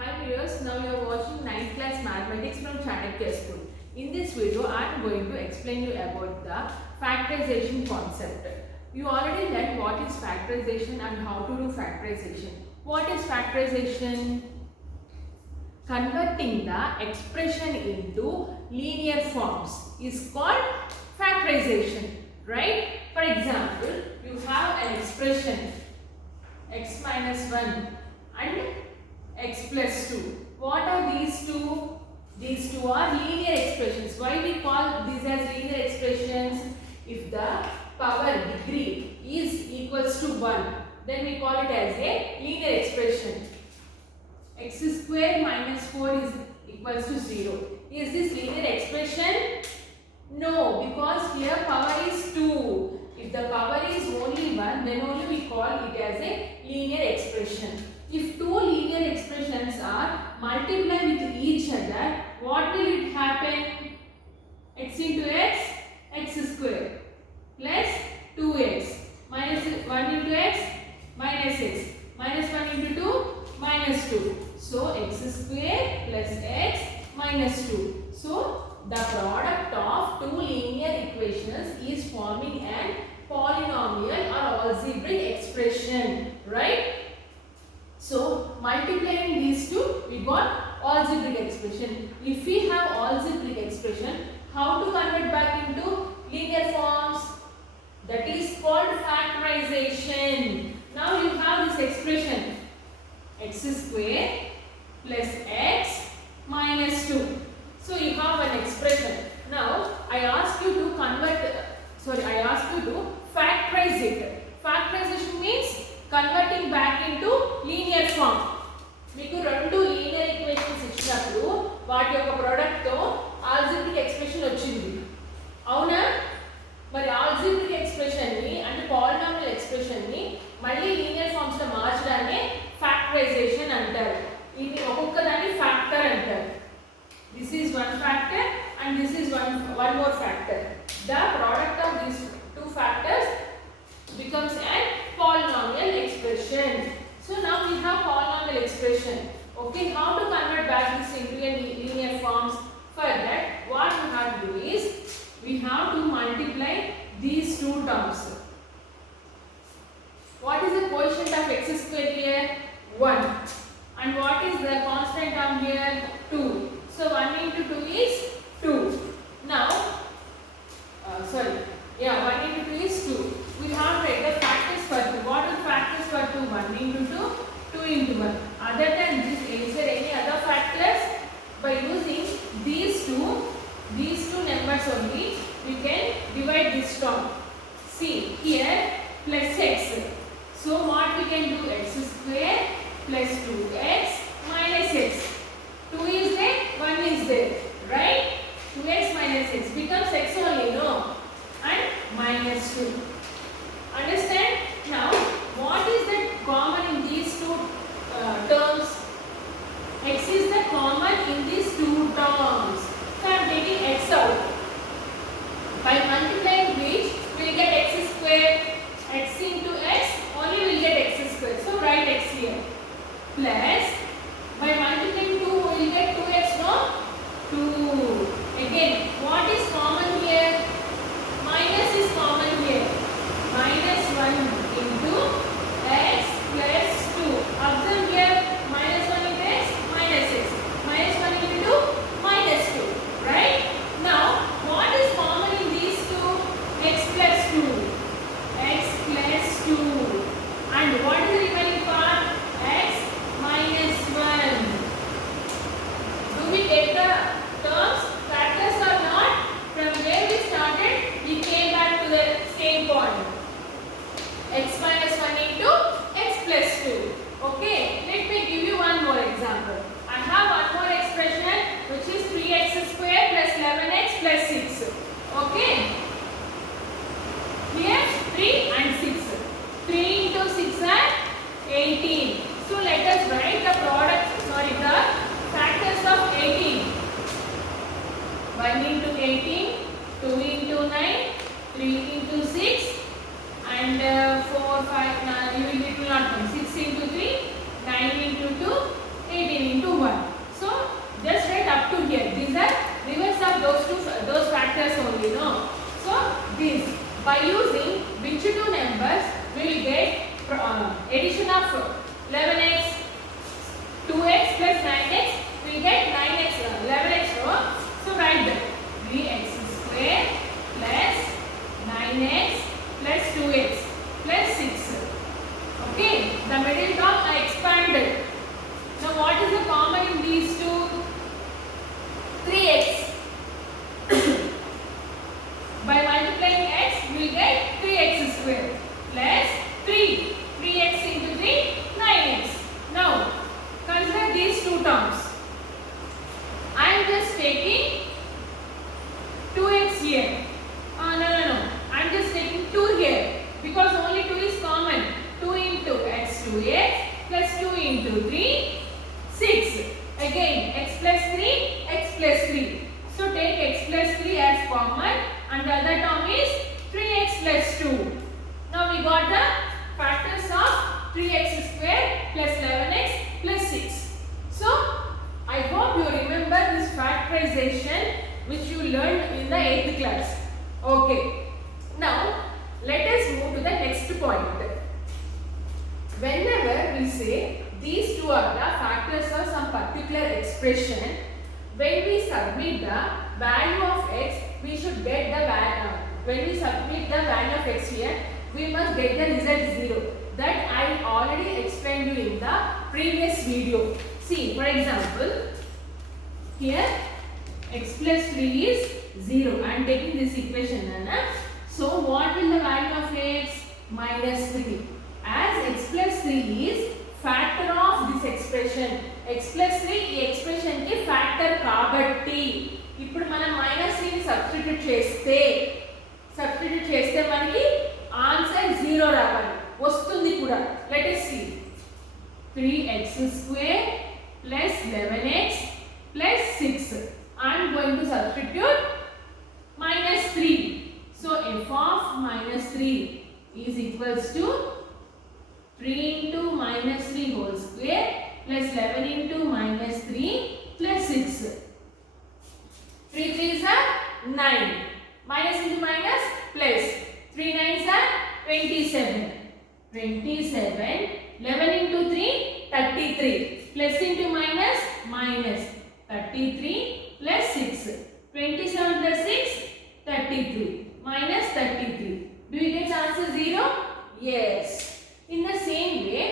Hi viewers, now you are watching 9th class mathematics from Chanakya School. In this video, I am going to explain you about the factorization concept. You already learned what is factorization and how to do factorization. What is factorization? Converting the expression into linear forms is called factorization, right? For example, you have an expression x minus 1 and x plus 2. What are these two? These two are linear expressions. Why we call these as linear expressions? If the power degree is equals to 1, then we call it as a linear expression. X square minus 4 is equals to 0. Is this linear expression? No, because here power is 2. If the power is only 1, then only we call it as a linear expression. If two linear expressions are multiplied with each other, what will it happen? X into x, x square plus 2x minus 1 into x, minus x, minus 1 into 2, minus 2. So x square plus x minus 2. So the product of two linear equations is forming an polynomial or algebraic expression, right? So multiplying these two, we got algebraic expression. If we have algebraic expression, how to convert back into linear forms? That is called factorization. Now you have this expression x square plus x minus 2. So you have an expression. Now I ask you to factorize it. Factorization means converting back into linear form. మీకు రెండు linear equations ఇచ్చినప్పుడు వాటి యొక్క product తో algebraic expression వచ్చింది. అవునా? మరి algebraic expression ని అంటే పాలినామియల్ ఎక్స్ప్రెషన్ ని మళ్ళీ లీనియర్ ఫార్మ్స్ లో మార్చడాన్ని ఫ్యాక్టరైజేషన్ అంటారు. ఇది ఒక్కొక్క దాన్ని ఫ్యాక్టర్ అంటారు. This is one factor and this is one more factor. The product of these two factors becomes a polynomial expression. So now we have polynomial expression. Okay, how to convert back this into a linear forms? For that, what we have to do is we have to multiply these two terms. What is the quotient of x square here? 1. And what is the constant term here? 2. So 1 into 2 is 2. Now, 1 into 2 is 2. We have read the factors for 2. What are the factors for 2? 1 into 2, 2 into 1. Other than this, is there any other factors? By using these two numbers only, we can divide this term. See, here plus x. So what we can do? X square plus 2x minus x. 2 is there, 1 is there, right? 2x minus x becomes x only, no? And minus 2. Understand? Now, what is the common in these two terms? X is the common in these two terms. So, I am taking x out. By multiplying which, we will get x square. X into x, only we will get x square. So, write x here. Plus, by multiplying 2, we will get 2x, no? 2. Again, what is common here? Minus is common here. Minus 1 into x plus 2. Observe here, minus 1 into x, minus x. Minus 1 into 2, minus 2. Right? Now, what is common in these two? X plus 2. X plus 2. And what is the remaining part? X minus 1. Do we get the terms, factors or not? From where we started, we came back to the same point. X minus 1 into x plus 2. Okay, let me give you one more example. I have one more expression which is 3x square plus 11x plus 6. Okay, here 3 and 6. 3 into 6 are 18. So let us write the factors of 18. factors of some particular expression, when we submit the value of x, we should get the value. When we submit the value of x here, we must get the result 0. That I already explained you in the previous video. See, for example, here x plus 3 is 0. I am taking this equation, Nana. So what will the value of x? Minus 3. As x plus 3 is factor of this expression. x plus 3 ఈ expression కి factor కాబట్టి ఇప్పుడు మనం minus 3 ని substitute చేస్తే మనకి answer 0 రావాలి. వస్తుంది కూడా. Let us see. 3x square plus 11x plus 6. I am going to substitute minus 3. So f of minus 3 is equals to 3 into minus 3 whole square plus 11 into minus 3 plus 6. 3 3s are 9. Minus into minus plus. 3 9s are 27. 27. 11 into 3 33. Plus into minus minus. 33 plus 6. 27 plus 6 33. Minus 33. Do you get answer 0? Yes. In the same way,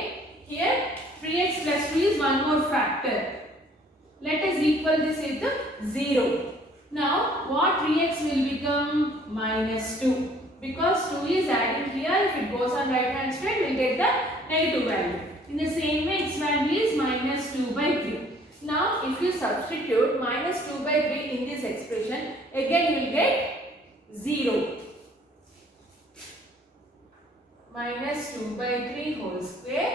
here 3x plus 2 is one more factor. Let us equal this with 0. Now, what 3x will become? Minus 2. Because 2 is added here, if it goes on right hand side, we will get the negative value. In the same way, its value is minus 2 by 3. Now, if you substitute minus 2 by 3 in this expression, again you will get 0. Minus 2 by 3 whole square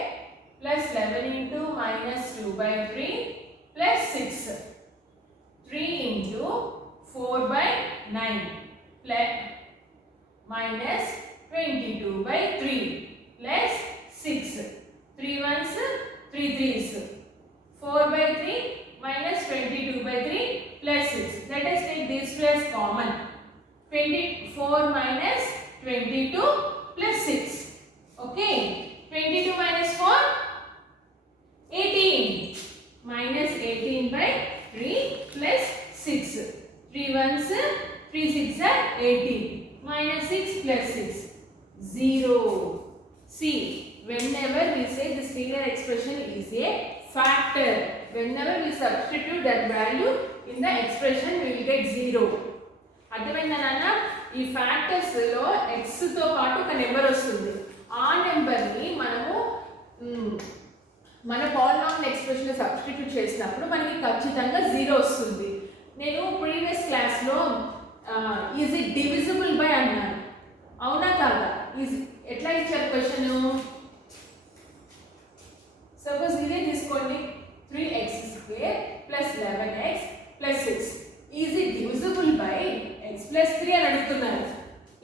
plus 11 into minus 2 by 3 plus 6. 3 into 4 by 9 plus minus 22 by 3 plus 6. 3 ones, 3 3s. 4 by 3 minus 22 by 3 plus 6. Let us take these two as common. 24 minus 22 plus 6. Okay. 22 minus 4? 18. Minus 18 by 3 plus 6. 3 ones, 3 6 are 18. Minus 6 plus 6. 0. See, whenever we say this linear expression is a factor, whenever we substitute that value in the expression, we will get 0. అర్థమైందా నాన్న? ఈ factors లో x తో పాటు ఒక number వస్తుంది. ఆ number ని మనము మన పాలినామియల్ ఎక్స్ప్రెషన్ లో సబ్స్టిట్యూట్ చేసినప్పుడు మనకి ఖచ్చితంగా 0 వస్తుంది. నేను ప్రీవియస్ క్లాస్ లో ఈజ్ ఇట్ డివిజిబుల్ బై అన్నాను. అవునా కాదా? ఎట్లా ఇచ్చారు క్వశ్చన్? సపోజ్ ఇదే తీసుకోండి. 3x square plus 11x plus 6. Is it divisible by x plus 3 అని అడుగుతున్నారు.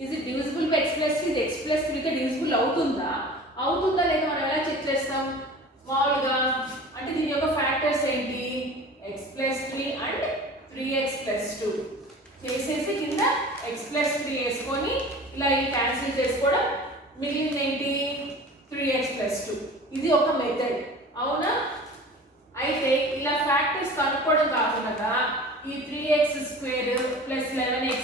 Is it divisible by x plus 3? ఇది x plus 3 తో డివిజిబుల్ అవుతుందా లేదా మనం ఎలా చెక్ చేస్తాం? మామూలుగా అంటే దీని యొక్క ఫ్యాక్టర్స్ ఏంటి? x plus 3 and 3x plus 2 చేసేసి కింద x plus 3 వేసుకొని ఇలా క్యాన్సిల్ చేసుకోవడం. మిగిలింది ఏంటి? 3x plus 2. ఇది ఒక మెథడ్. అవునా? అయితే ఇలా ఫ్యాక్టర్స్ కనుక్కోవడం కాకుండా ఈ 3x square plus 11x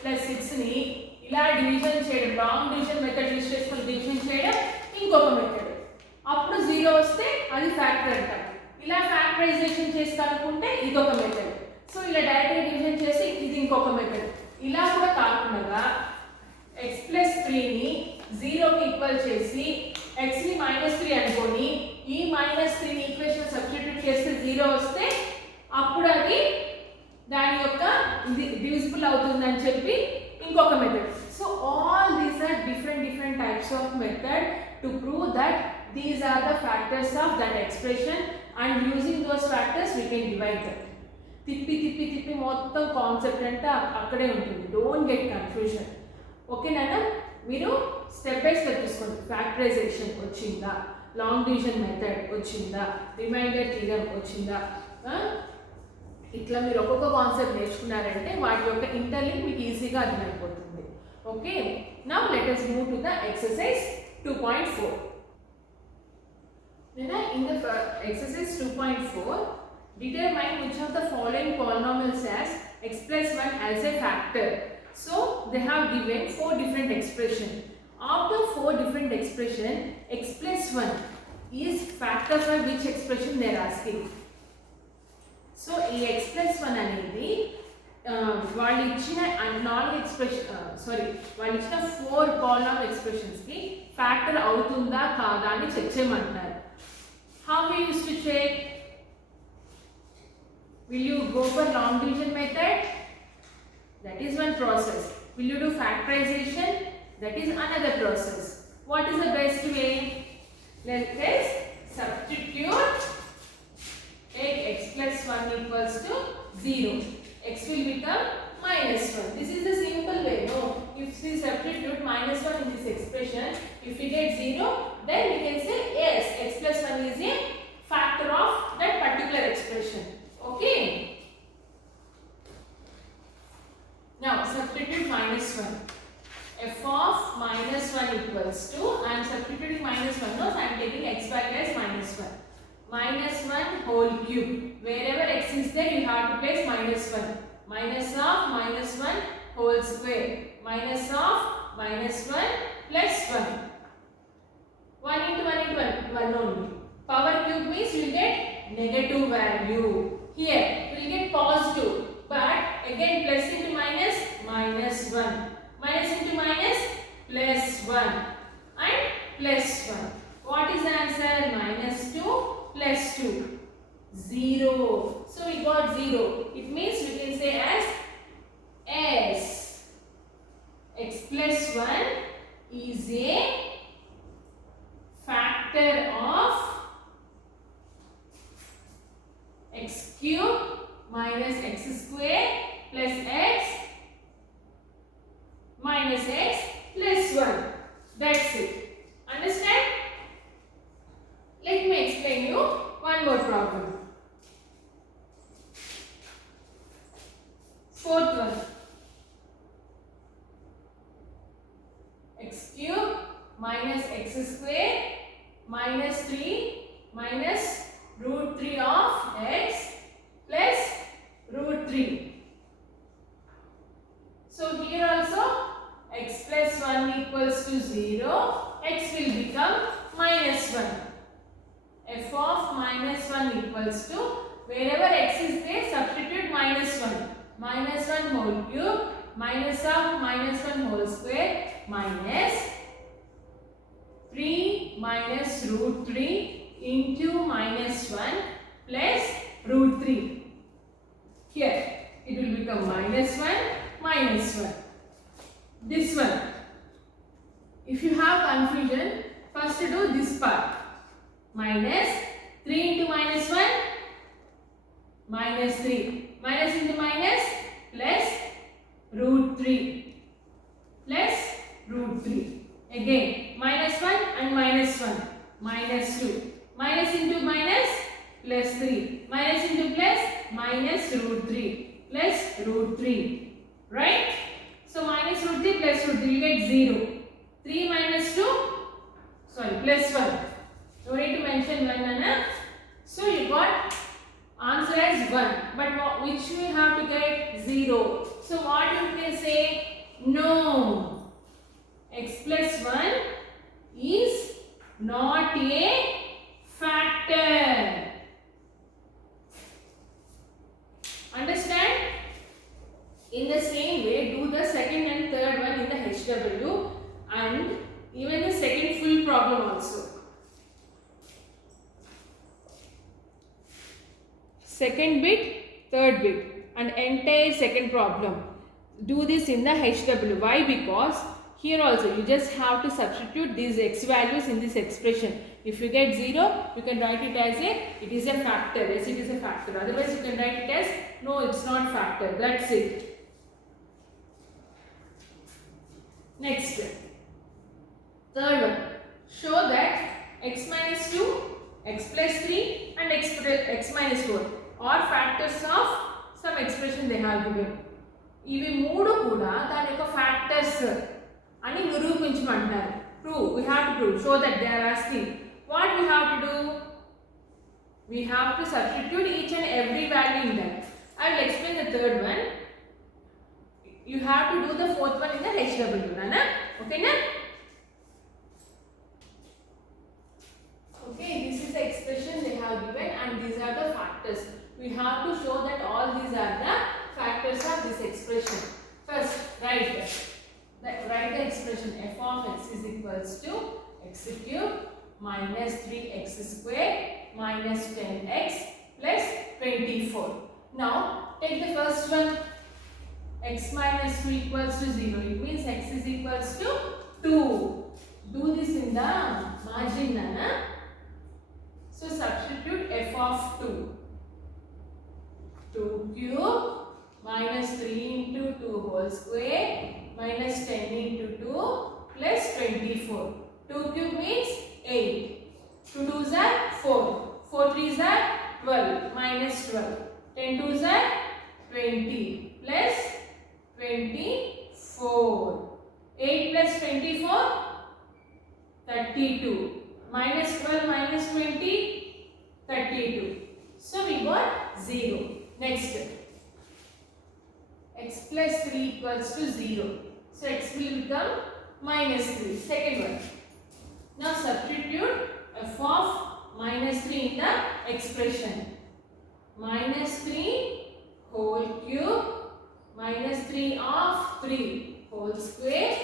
plus 6 ని ఇలా డివిజన్ చేయడం, లాంగ్ డివిజన్ మెథడ్ యూస్ చేసుకొని డివిజన్ చేయడం ఇంకొక మెథడ్. అప్పుడు 0 వస్తే అది ఫ్యాక్టర్ అంటాం. ఇలా ఫ్యాక్టరైజేషన్ చేసి కనుక్కుంటే ఇదొక మెథడ్. సో ఇలా డైరెక్ట్గా డివిజన్ చేసి ఇది ఇంకొక మెథడ్. ఇలా కూడా కాకుండా x plus 3 ని 0 కి ఈక్వల్ చేసి x ని -3 అనుకొని ఈ -3 ని ఈక్వేషన్ సబ్స్టిట్యూట్ చేస్తే 0 వస్తే అప్పుడు అది దాని యొక్క డివిజిబుల్ అవుతుందని చెప్పి ఇంకొక method. So all these are different types of method to prove that these are the factors of that expression and using those factors we can divide that. తిప్పి మొత్తం కాన్సెప్ట్ అంతా అక్కడే ఉంటుంది. Don't get confusion. ఓకేనా? మీరు step by step తీసుకోండి. Factorisation వచ్చిందా, long division method వచ్చిందా, రిమైండర్ థియరం వచ్చిందా, ఇట్లా మీరు ఒక్కొక్క కాన్సెప్ట్ నేర్చుకున్నారంటే వాటి యొక్క ఇంటర్లింక్ మీకు ఈజీగా అర్థమైపోతుంది. Okay, now let us move to the exercise 2.4. In the exercise 2.4, determine which of the following polynomials has x plus 1 as a factor. So they have given 4 different expressions. Of the 4 different expressions, x plus 1 is factor for which expression they are asking. So ఈ x plus 1 అనేది వాళ్ళు ఇచ్చిన 4 polynomial expressions కి factor అవుతుందా కాదా అని check చేయమంటారు. How we used to check? Will you go for long division method? That is one process. Will you do factorization? That is another process. What is the best way? Let's substitute. Take x plus 1 equals to 0. X will become minus 1. This is the simple way. No, if we substitute minus 1 in this expression, if we get 0, then we can say yes, x plus 1 is a factor of that particular expression. Okay. Now substitute minus 1. F of minus 1 equals to, I am substituting minus 1. No, so I am taking x value as minus 1. Minus 1 whole cube. Wherever x is there, you have to place minus 1. Minus of minus 1 whole square. Minus of minus 1 plus 1. 1 into 1 into 1 only. Power cube means you will get negative value. Here we will get positive. But again plus into minus, minus 1. Minus into minus, plus 1. And plus 1. What is the answer? Minus 2 plus 2. 0. So we got 0. It means we can say as x plus 1 is a factor of x cube minus x square plus x minus x plus 1. That's it. Understand? Let me explain you one more problem. Fourth one. X cube minus x square minus 3 minus root 3 of x plus root 3. So here also x plus 1 equals to 0. X will become minus 1. F of minus 1 equals to, wherever x is there, substitute minus 1. Minus 1 whole cube minus of minus 1 whole square minus 3 minus root 3 into minus 1 plus root 3. Here it will become minus 1 minus 1. This one, if you have confusion, first do this part. Minus 3 into minus 1 minus 3. Minus into minus plus root 3 plus root 3. Again minus 1 and minus 1 minus 2. Minus into minus plus 3. Minus into plus minus root 3 plus root 3. Right? So minus root 3 plus root 3, you get 0. 3 minus 2, plus 1. No need to mention 1, Anna. So you got answer as 1. But which we have to get? 0. So what you can say? No. X plus 1 is not a factor. Understand? In the same way, do the second and third one in the HW and even the second full problem also. Second bit, third bit and entire second problem. Do this in the HW. Why? Because here also you just have to substitute these x values in this expression. If you get 0, you can write it as it is a factor. Yes, it is a factor. Otherwise you can write it as no, it's not factor. That's it. Next, third one. Show that x minus 2, x plus 3 and x minus 4 are factors of some expression they have given. ఇవి మూడు కూడా దాని యొక్క factors అని నిరూపించమంటారు. Prove. We have to prove. Show that they are asking. What we have to do? We have to substitute each and every value in that. I will explain the third one. You have to do the fourth one in the HW. Nana? Okay, na? Okay, this is the expression they have given and these are the factors. We have to show that all these are the factors of this expression. First, write the expression f of x is equals to x cube minus 3x squared minus 10x plus 24. Now, take the first one. X minus 2 equals to 0. It means x is equals to 2. Do this in the margin, Nana. So, substitute f of 2. 2 cube minus 3 into 2 whole square minus 10 into 2 plus 24. 2 cube means 8. 2 2s are 4. 4 3s are 12 minus 12. 10 2s are 20 plus 24. 8 plus 24 32 minus 12 minus 20 32. So we got 0. Next, x plus 3 equals to 0. So x will become minus 3. Second one. Now substitute f of minus 3 in the expression. Minus 3 whole cube minus 3 of 3 whole square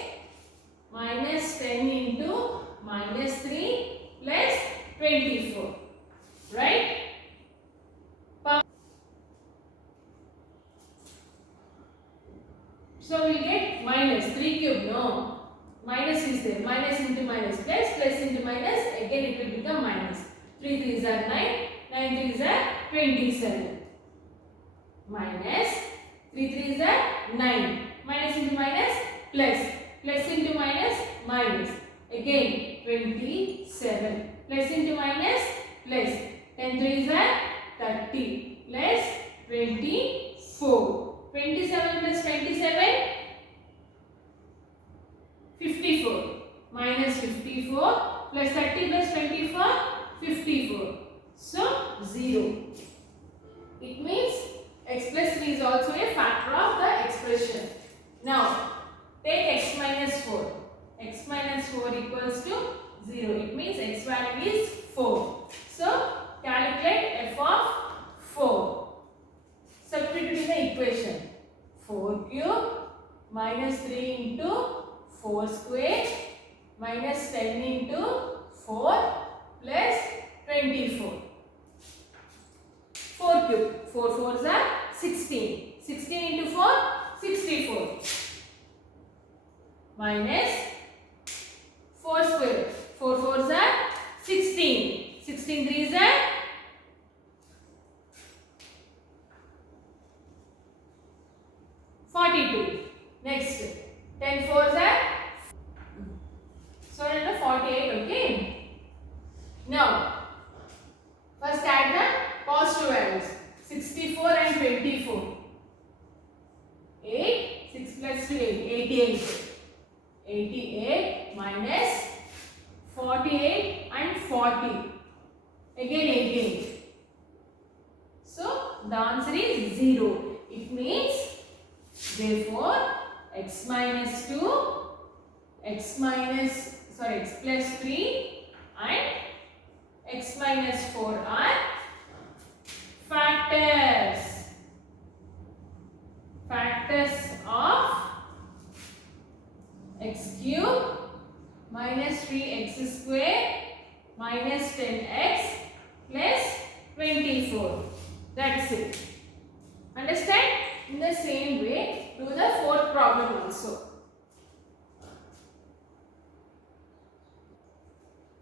minus 10 into minus 3 plus 24. Right? So we get minus 3 cube. No. Minus is there. Minus into minus plus. Plus into minus. Again it will become minus. 3 3s are 9. 9 3s are 27. Minus 3 3s are 9. Minus into minus plus. Plus into minus minus. Again 27. Plus into minus plus. 10 3s are 30. Plus 24. 27 plus 27 54 minus 54 plus 30 plus 24 54. So 0. It means x plus 3 is also a factor of the expression. Now take x minus 4. X minus 4 equals to 0. It means x value is 4. So calculate f of 4. Substitute in the equation. 4 cube minus 3 into 4 square minus 10 into 4 plus 24. 4 cube. 4 4s are 16. 16 into 4, 64. Minus 4 square. 4 4s are 16. 16 3s are 42. Next, 10 4s are so 48. Okay. Now, first add the positive values. 64 and 24. 8. 6 plus 2 8. 88. 88 minus 48 and 40. Again 88. So the answer is 0. It means therefore x minus 2, x plus 3 and x minus 4 are factors. Factors of x cube minus 3x square minus 10x plus 24. That's it. Understand? In the same way, do the fourth problem also.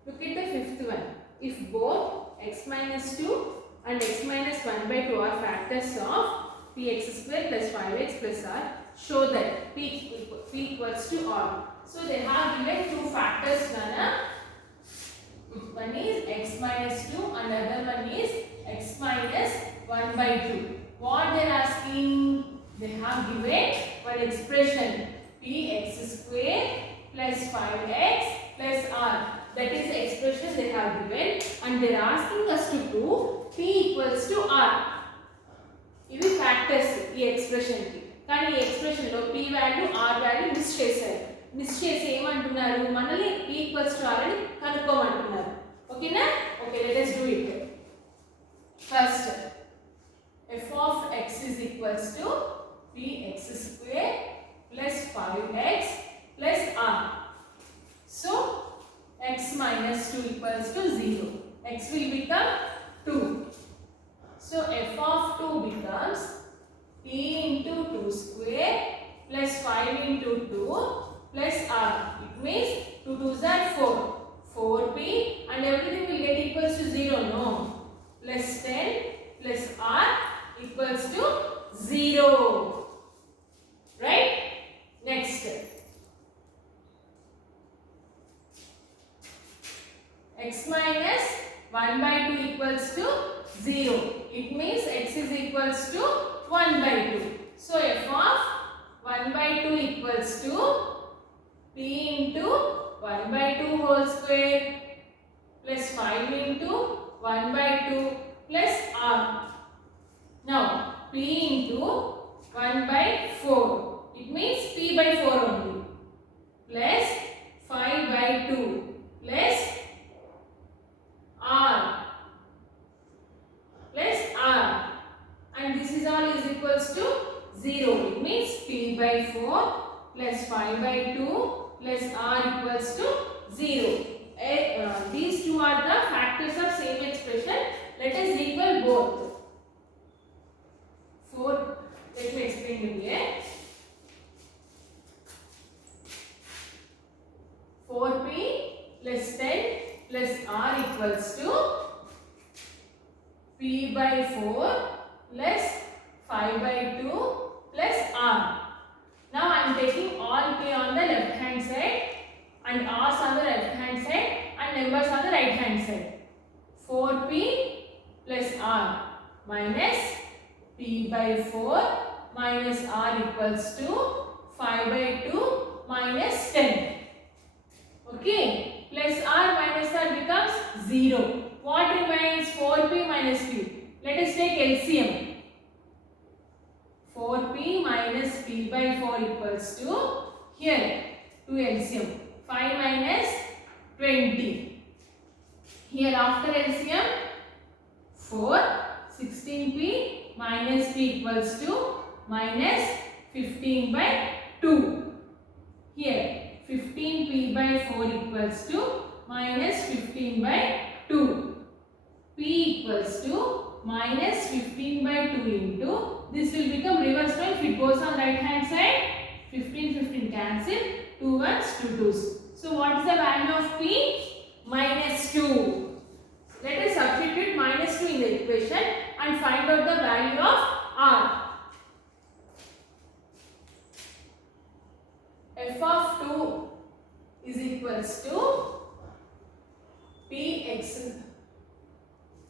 Look at the fifth one. If both x minus 2 and x minus 1 by 2 are factors of px square plus 5x plus r, show that p equals to r. So they have given two factors, Nana. One is x minus 2 and other one is x minus 1 by 2. What they are asking? They have given one expression px square plus 5x plus r. That is the expression they have given and they are asking us to prove p equals to r. ఇవి factors ఈ expression కి. కానీ ఈ expression లో p value r value miss చేశారు. Miss చేసి ఏమంటున్నారు, మనల్ని p ఈక్వల్స్ టు r అని కనుక్కోమంటున్నారు. ఓకేనా? Okay, let us do it. First f of x is equals to px square plus 5x plus r. So x minus 2 equals to 0. X will become 2. So f of 2 becomes p into 2 square plus 5 into 2 plus r. It means 2 2s are 4. 4p and everything will get equals to 0. No. Plus 10 plus r equals to 0. Right? Next. X minus 1 by 2 equals to 0. It means x is equals to 1 by 2. So f of 1 by 2 equals to p into 1 by 2 whole square plus 5 into 1 by 2 plus r. Now p into 1 by 4. It means p by 4 only. Plus 5 by 2 plus r. Plus r. And this is all is equals to 0. It means p by 4 plus 5 by 2 plus r equals to 0. These two are the factors of same expression. Let us equal both. 4. Let me explain it here. 4p plus 10 plus r equals to p by 4 plus 5 by 2 plus r. Now I am taking all p on the left hand side and r's on the left hand side and numbers on the right hand side. 4p plus r minus p by 4 minus r equals to 5 by 2 minus 10. Okay, plus r minus r becomes 0. What remains? 4p minus p. Let us take LCM. 4p minus p by 4 equals to, here 2 LCM, 5 minus 20. Here after LCM 4, 16p minus p equals to minus 15 by 2. Here 15p by 4 equals to minus 15 by 2. P equals to minus 15 by 2 into, this will become reverse when if it goes on right hand side, 15 cancel, 2 ones 2 2s. So what is the value of p? Minus 2. Let us substitute minus 2 in the equation and find out the value of r. F of 2 is equals to px.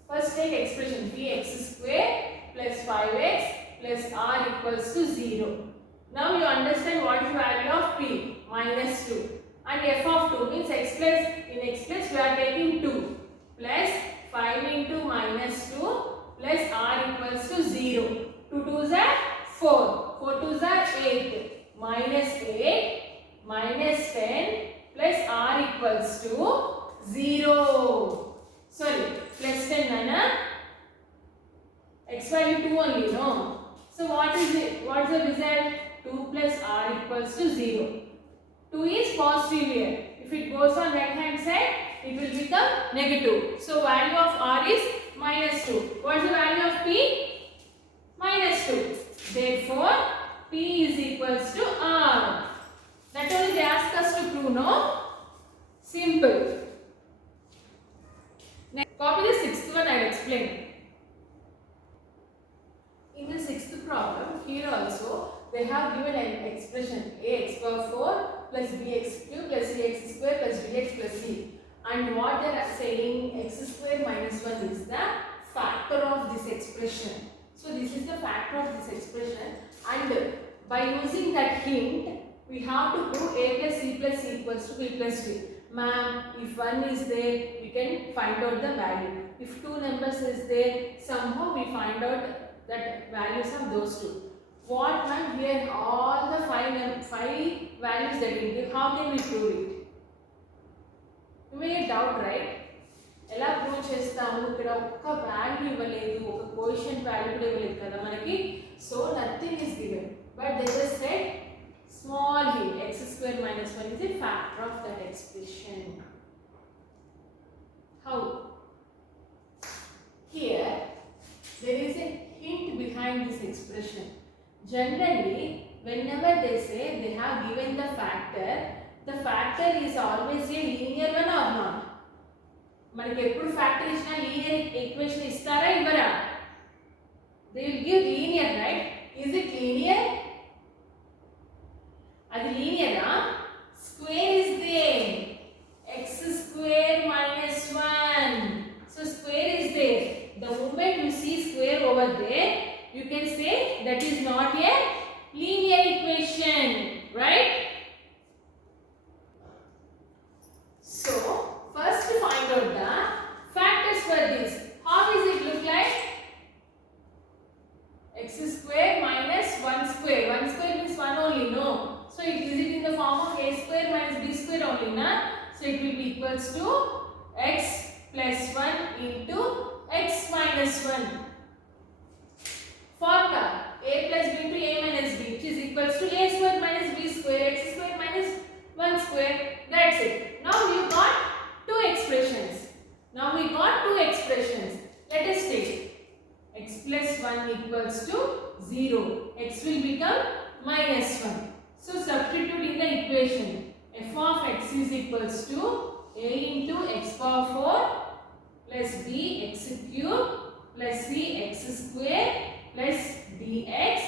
First take expression px square plus 5x plus r equals to 0. Now you understand what is the value of p? Minus 2. And f of 2 means x plus, in x plus we are taking 2 plus 5 into minus 2 plus r equals to 0. 2 2s are 4. 4 2s are 8. Minus 8 minus 10 plus r equals to 0. Sorry, plus 10 nana. X value 2 only, no? So what is it? What is the result? 2 plus r equals to 0. 2 is positive here. If it goes on right hand side, it will become negative. So value of r is minus 2. What is the value of p? Minus 2. Therefore, p is equals to r. That only they ask us to prove, no? Simple. Next, copy the sixth one, I will explain. In the sixth problem, here also they have given an expression ax power 4 plus bx cube plus cx square plus dx plus c. And what they are saying, x square minus 1 is the factor of this expression. So this is the factor of this expression, and by using that hint, we have to prove a plus c plus c equals to b plus d. Ma'am, if 1 is there, we can find out the value. if two numbers is there, somehow we find out that values of those two. What ma'am, here all the five values that we give, how can we prove it? You may get doubt, right? ఎలా prove చేస్తాము? ఇక్కడ ఒక్క value ఇవ్వలేదు, ఒక coefficient value కూడా ఇవ్వలేదు కదా మనకి. So nothing is given, but they just said small h x square minus 1 is a factor of that expression. How? Here there is a hint behind this expression. Generally, whenever they say they have given the factor is always a linear one or not? మనకి ఎప్పుడు factor ఇచ్చినా linear equation ఇస్తారా ఇవ్వరా? They will give linear, right? Is it linear? అది లీనియరా? Square is there, x square minus 1. So square is there. The moment you see square over there, you can say that is not a linear equation, right? So first to find out the factors for this. How does it look like? X square minus 1 square. 1 square means 1 only, no? So is it in the form of a square minus b square only, na? So it will be equals to x plus 1 into x minus 1. Formula a plus b into a minus b, which is equals to a square minus b square, x square minus 1 square. That's it. Now you got two expressions. Let us take x plus 1 equals to 0. X will become minus 1. So substitute in the equation. F of x is equals to a into x power 4 plus b x cube plus c x square plus dx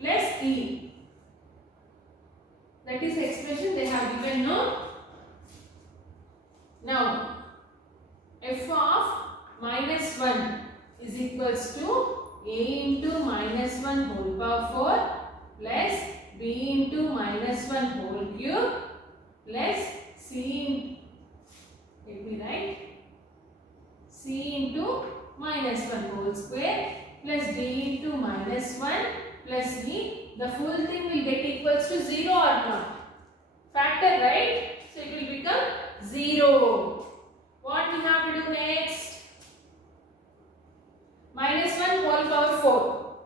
plus e. That is the expression they have given, no? Now f of minus 1 is equals to a into minus 1 whole power 4 plus b into minus 1 whole cube plus c, let me write, c into minus 1 whole square plus d into minus 1 plus e. The full thing will get equals to 0 or not? Factor, right? So it will become 0. What we have to do next? Minus 1 whole power 4.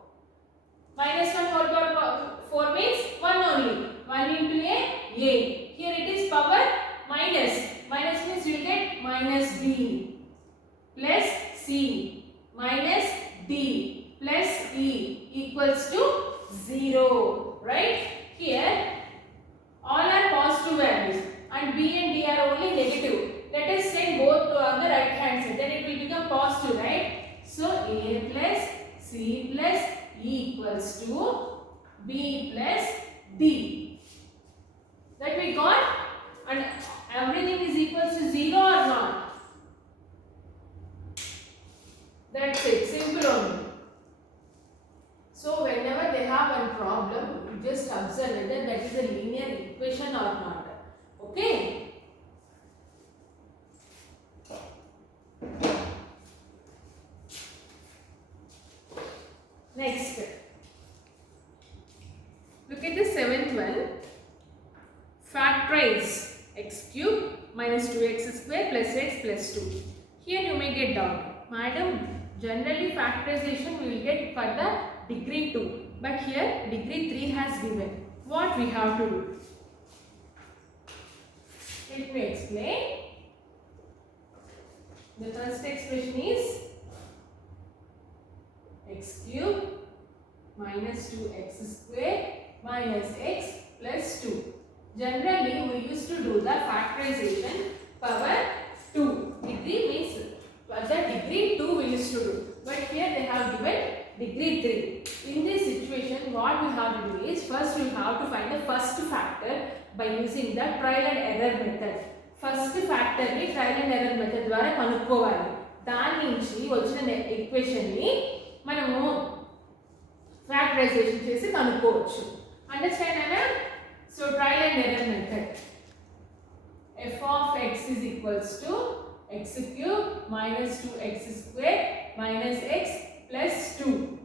Minus 1 whole power 4 means 1 only. 1 into a. Here it is power minus. Minus means you will get minus b plus c minus d plus e equals to 0. Right? Here all are positive values and b and d are only negative. Let us send both to on the right hand side. Then it will become positive, right? So a plus c plus e equals to b plus d. That we got, and everything is equals to 0 or not? That's it, simple only. So whenever they have a problem, you just observe whether that is a linear equation or not. Okay? Next, look at the seventh one. Factorize x cube minus 2x square plus x plus 2. Here you may get doubt. Madam, generally factorization we will get for the degree 2. But here degree 3 has given. What we have to do? Let me explain. The first expression is x cube minus 2x square minus x plus 2. Generally we used to do the factorization power 2. Degree means for the degree 2 we used to do. But here they have given degree 3. In this situation what we have to do is first we have to find the first factor by using the trial and error method. First factor ni trial and error method ద్వారా కనుక్కోవాలి. దాని నుంచి వచ్చిన equation ని మనము factorisation చేసి కనుక్కోవచ్చు. Understand అన్నా? So trial and error method. F of x is equals to x cube minus 2x square minus x plus 2.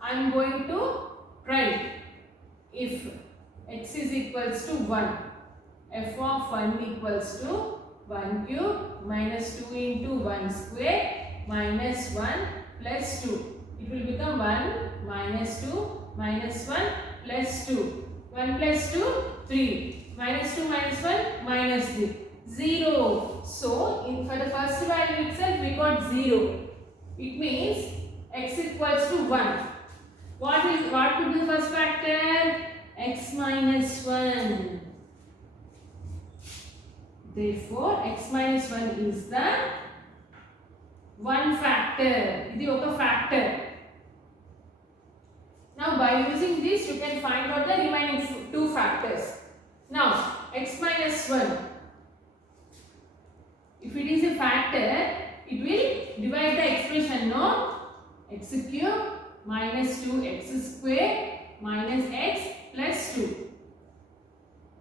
I am going to write if x is equals to 1, f of 1 equals to 1 cube minus 2 into 1 square minus 1 plus 2. It will become 1 minus 2 minus 1 plus 2. 1 plus 2, 3. Minus 2 minus 1, minus 3. 0. So, for the first value itself, we got 0. It means x equals to 1. What could be the first factor? X minus 1. Therefore, x minus 1 is the one factor. This is a factor. Now, by using this, you can find out the remaining two factors. Now, x minus 1. If it is a factor, it will divide the expression, no? X cube minus 2x square minus x plus 2.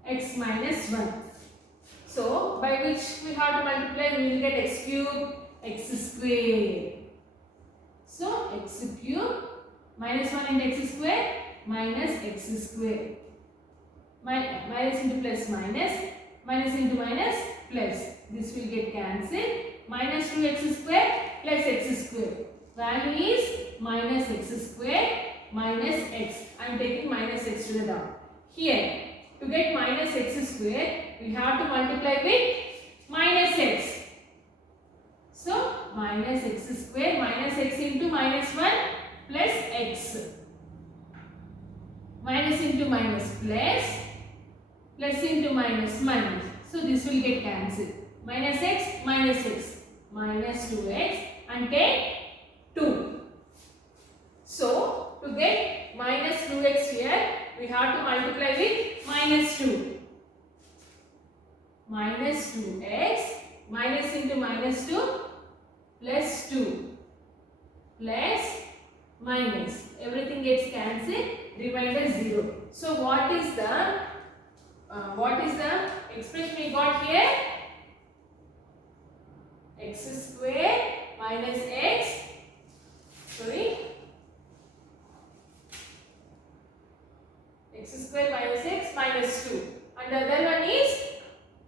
X minus 1. So, by which we have to multiply, we will get x cube, x square. So, x cube minus 1 into x square minus x square. Minus into plus minus, minus into minus plus. This will get cancelled. Minus 2x square plus x square. Value is minus x square minus x. I am taking minus x to the down. Here, to get minus x square, we have to multiply with minus x. So, minus x square minus x into minus 1 plus x. Minus into minus plus, plus into minus minus. So, this will get cancelled. Minus x, minus 2x and take 2. So, to get minus 2x here, we have to multiply with minus 2. Minus 2x, minus into minus 2, plus 2, plus minus. Everything gets cancelled, remainder 0. So, what is the expression we got here? X square minus x, x square minus x minus 2. And the other one is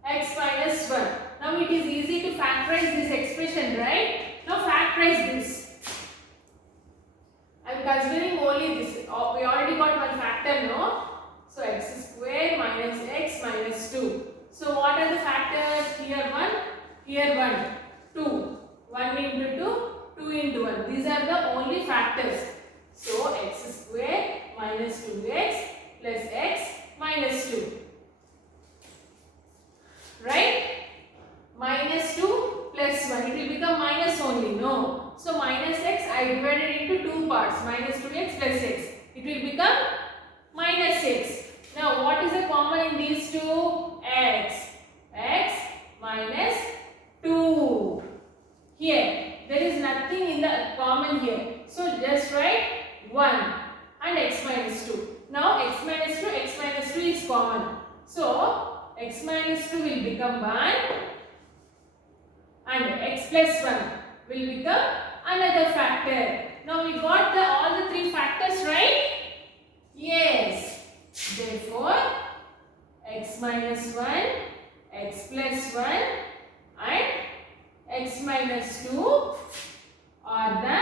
x minus 1. Now it is easy to factorize this expression, right? Now factorize this. I am considering only this. We already got one factor, no? So x square minus x minus 2. So what are the factors? Here 1, here 1. 2. 1 into 2, 2 into 1. These are the only factors. So, x square minus 2x plus x minus 2. Right? Minus 2 plus 1. It will become minus only. No. So, minus x I divided into two parts. Minus 2x plus x. It will become minus x. Now, what is the common in these two? X. X minus 2. Here, there is nothing in the common here. So, just write 1 and x minus 2. Now, x minus 2 is common. So, x minus 2 will become 1 and x plus 1 will become another factor. Now, we got all the three factors, right? Yes. Therefore, x minus 1, x plus 1 and x minus 2 are the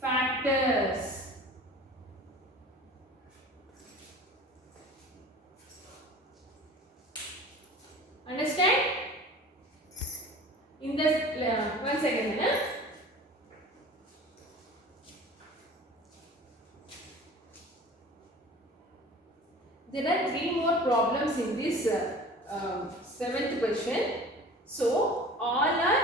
factors. Understand? In this, one second. There are three more problems in this 7th question. So, all are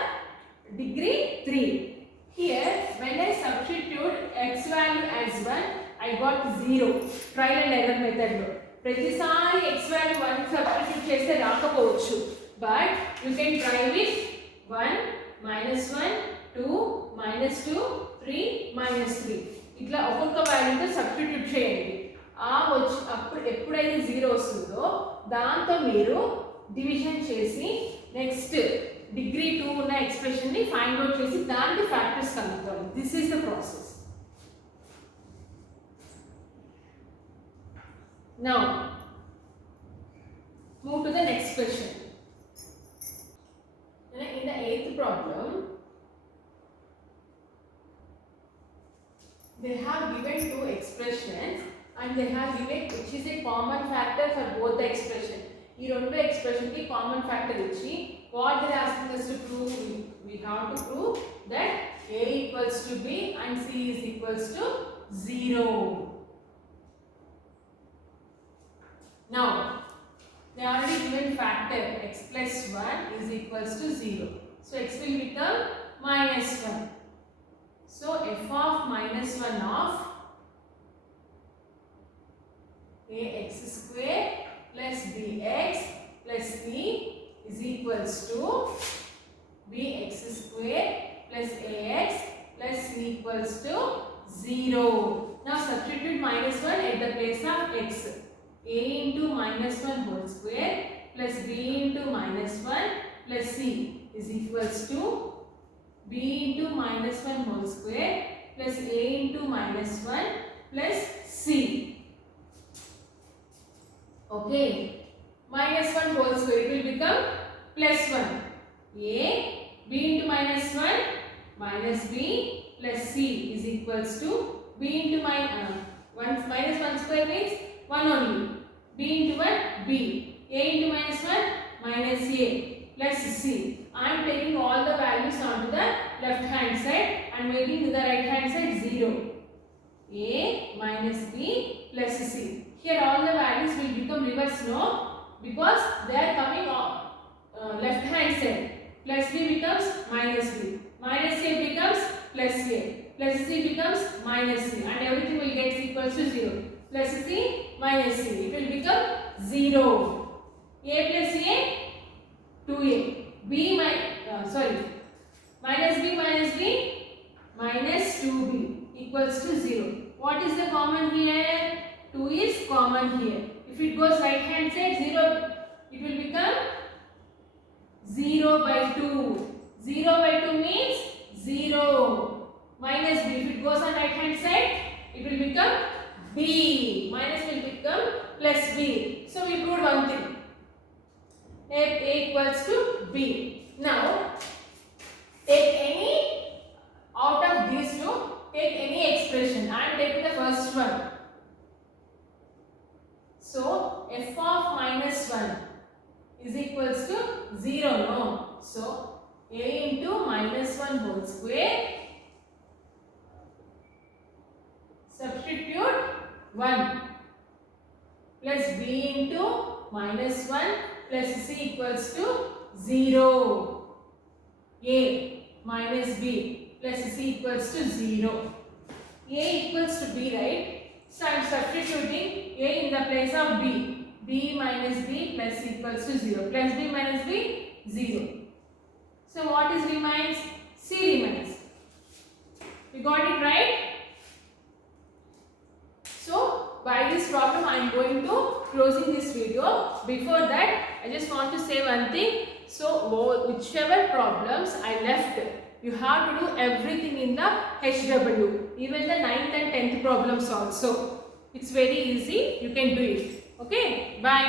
degree 3. Here, when I substitute x value as 1, I got 0. Trial and error method. ప్రతిసారి x value 1 substitute చేస్తే రాకపోవచ్చు. But you can try with 1, minus 1, 2, minus 2, 3, minus 3. ఇట్లా ఒక్కొక్క వాల్యూతో substitute చేయండి. అప్పుడు ఎప్పుడైతే 0 వస్తుందో దాంతో మీరు డివిజన్ చేసి నెక్స్ట్ డిగ్రీ 2 ఉన్న ఎక్స్ప్రెషన్ ని ఫైండ్ అవుట్ చేసి దానికి ఫ్యాక్టర్స్ కనుక్కోవాలి. This is the process. Now move to the next question. In the 8th problem, they have given two expressions and they have given which is a common factor for both the expression. ఈ రెండు expression కి common factor ఇచ్చి what they are asking us to prove, we have to prove that a equals to b and c is equals to 0. Now they already given factor x plus 1 is equals to 0. So x will become minus 1. So f of minus 1 of ax square plus bx plus c is equals to bx square plus ax plus c equals to 0. Now substitute minus 1 at the place of x. A into minus 1 whole square plus b into minus 1 plus c is equals to b into minus 1 whole square plus a into minus 1 plus c. Okay, minus 1 whole square, it will become plus 1. A, b into minus 1 minus b plus c is equals to b into minus 1 square means 1 only. B into 1 b, a into minus 1 minus a plus c. I am taking all the values onto the left hand side and making the right hand side 0. A minus b plus c. Here all the values will become reverse, no, because they are coming on left hand side. Plus b becomes minus b, minus a becomes plus a, plus c becomes minus c, and everything will get equals to 0. Plus c minus c, it will become 0. A plus a 2a, b minus b minus 2b equals to 0. What is the common here? 2 is common here. If it goes right hand side 0, it will become 0 by 2. 0 by 2 means 0 minus b. If it goes on right hand side, it will become b. Minus will become plus b. So we proved one thing. A equals to b. Now take any out of these two. Take any expression. I am taking the first one. So f of minus 1 is equals to 0. No. So a into minus 1 whole square. Substitute 1 plus b into minus 1 plus c equals to 0. A minus b plus c equals to 0. A equals to b, right? So I am substituting a in the place of b. B minus b plus c equals to 0. Plus b minus b 0. So what is remains? C remains. We got it right? So by this problem I am going to closing this video. Before that I just want to say one thing. So whichever problems I left, you have to do everything in the HW, even the 9th and 10th problems also. It's very easy, you can do it. Okay, bye.